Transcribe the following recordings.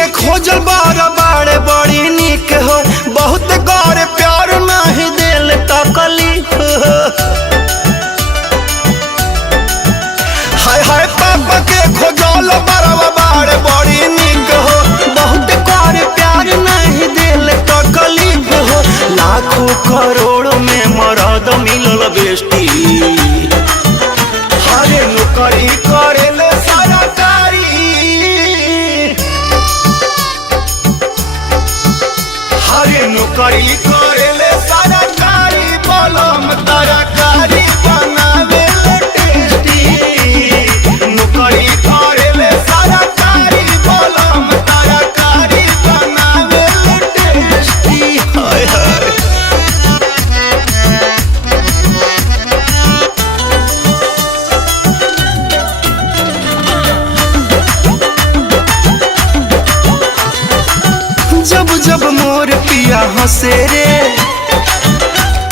के खोजल बार बाड़े बड़ी निक हो, बहुत गौर प्यार नहीं दिल तकलीफ हो। हाय हाय पापा के खोजल बारवा बाड़े बड़ी निक हो, बहुत गौर प्यार नहीं दिल तकलीफ हो। लाखों करोड़ों में मरद मिलल बेस्टी, हरे नौकरी करेले सरकारी, हरे नौकरी करेले सरकारी, बलम तरकारी बनावे टेस्टी। नौकरी करेले सरकारी, बलम तरकारी बनावे टेस्टी। हाय हाय जब जब मोर पिया हंसे रे,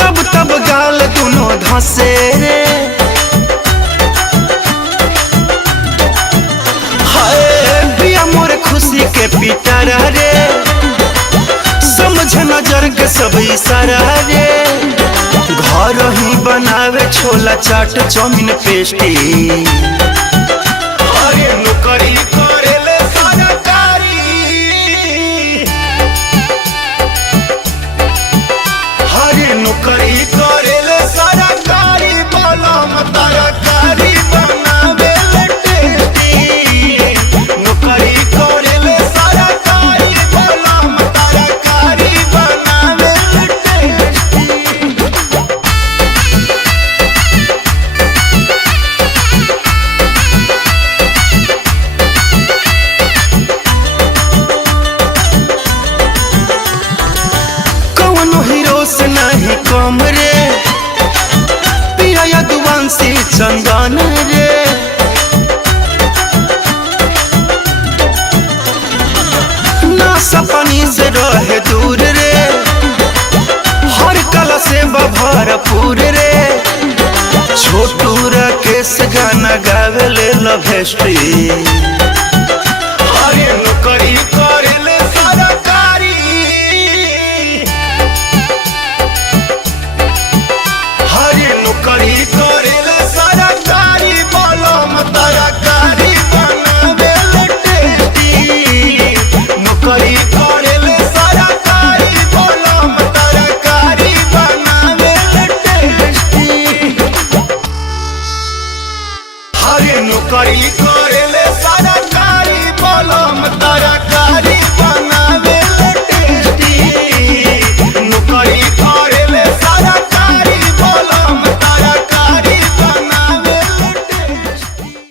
तब तब गाल दोनों धंसे रे। हाय पिया मोर खुशी के पिटर रे, समझ नजर के सब इशारा रे। घर ही बनावे छोला चाट चाउमीन पेस्टी, अरे नौकरी करेले सरकारी, हरे नौकरी करेले सरकारी, बलम तरकारी बनावे टेस्टी। नौकरी करेले सरकारी, बलम तरकारी बनावे टेस्टी। कौनो हीरो से नहीं कम रे, पिया यदुवंशी चंदन रे। ना सपनी से रहे दूर रे, हर कला से भरपूर रे। छोटू राकेश गाना गावेले लव हिस्ट्री, हरे नौकरी करेले सरकारी, हरे नौकरी करेले सरकारी, बलम तरकारी बनावे टेस्टी। नौकरी करेले सरकारी, बलम तरकारी बनावे टेस्टी। हरे नौकरी करेले सरकारी, बलम तरकारी।